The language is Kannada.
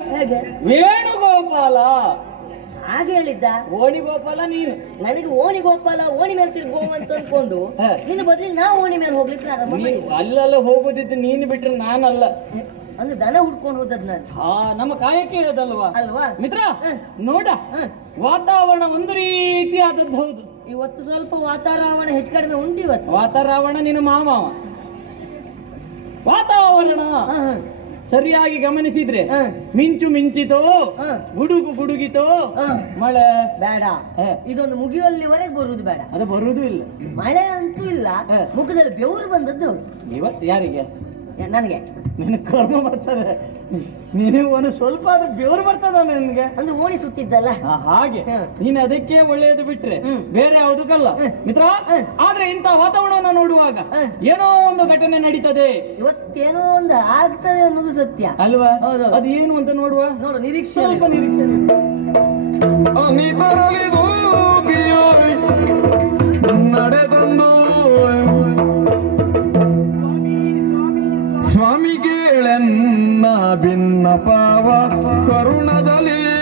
ಹೇಗೆ? ವೇಣುಗೋಪಾಲ. ಹಾಗೆ ಹೇಳಿದ್ದ? ಓಣಿ ಗೋಪಾಲ ನೀನು. ನನಗೆ ಓಣಿ ಗೋಪಾಲ ಓಣಿ ಮೇಲೆ ತಿರ್ಗೋ ಅಂತ ಅನ್ಕೊಂಡು. ನಿನ್ನ ಬದಲಿಗೆ ನಾ ಓಣಿ ಮೇಲೆ ಹೋಗ್ಲಿಕ್ಕೆ ಪ್ರಾರಂಭ ನೀ- ಅಲ್ಲೆಲ್ಲ ಹೋಗುದಿದ್ದು ನೀನು ಬಿಟ್ರೆ ನಾನಲ್ಲ. ಅಂದ್ರೆ ದನ ಹುಡ್ಕೊಂಡು ಹೋದದ್ ನಾನು. ಹಾ ನಮ್ಮ ಕಾಯಕ್ಕೆ ಇರೋದಲ್ವಾ? ಅಲ್ವಾ? ಮಿತ್ರ. ನೋಡ. ವಾತಾವರಣ ಒಂದು ರೀತಿ ಆದದ್ದು ಹೌದು. ಇವತ್ತು ಸ್ವಲ್ಪ ವಾತಾವರಣ ಹೆಚ್ಚು ಕಡಿಮೆ ಉಂಟು ಇವತ್ತು. ವಾತಾವರಣ ನಿನ್ನ ಮಾಮಾವ ವಾತಾವರಣ. ಹ, ಹ, ಸರಿಯಾಗಿ ಗಮನಿಸಿದ್ರೆ ಹ, ಮಿಂಚು ಮಿಂಚಿತೋ ಹ, ಗುಡುಗು ಗುಡುಗಿತೋ ಹ. ಮಳೆ. ಬೇಡ. ಇದೊಂದು ಮುಗಿಯುವಲ್ಲಿವರೆಗೆ ಬರುವುದು ಬೇಡ. ಅದು ಬರುವುದು ಇಲ್ಲ. ಮಳೆ ಅಂತೂ ಇಲ್ಲ. ಮುಖದಲ್ಲಿ ಬೆವರು ಬಂದದ್ದು ಇವತ್ತು ಯಾರಿಗೆ? ನನಗೆ? ನಿನ್ನ ಕರ್ಮ ಬರ್ತದೆ. ನೀನು ಒಂದು ಸ್ವಲ್ಪ ಆದ್ರೂ ಬೆವರು ಬರ್ತದ ನಿನ್ಗೆ? ಅಂದ್ರೆ ಓಣಿ ಸುತ್ತಿದ್ದಲ್ಲ? ಹಾಗೆ. ನೀನ್ ಅದಕ್ಕೆ ಒಳ್ಳೆಯದು ಬಿಟ್ರೆ ಬೇರೆ ಯಾವುದಕ್ಕಲ್ಲ. ಮಿತ್ರ. ಆದ್ರೆ ಇಂಥ ವಾತಾವರಣವನ್ನು ನೋಡುವಾಗ ಏನೋ ಒಂದು ಘಟನೆ ನಡೀತದೆ. ಇವತ್ತೇನೋ ಒಂದು ಆಗ್ತದೆ ಅನ್ನೋದು ಸತ್ಯ. ಅಲ್ವಾ? ಹೌದು. ಅದು ಏನು ಅಂತ ನೋಡುವ? ನೋಡು ನಿರೀಕ್ಷೆ ಸ್ವಲ್ಪ ನಿರೀಕ್ಷೆ ಸ್ವಾಮಿ ಭಿನ್ನ ಪಾವ ಕರುಣದಲ್ಲಿ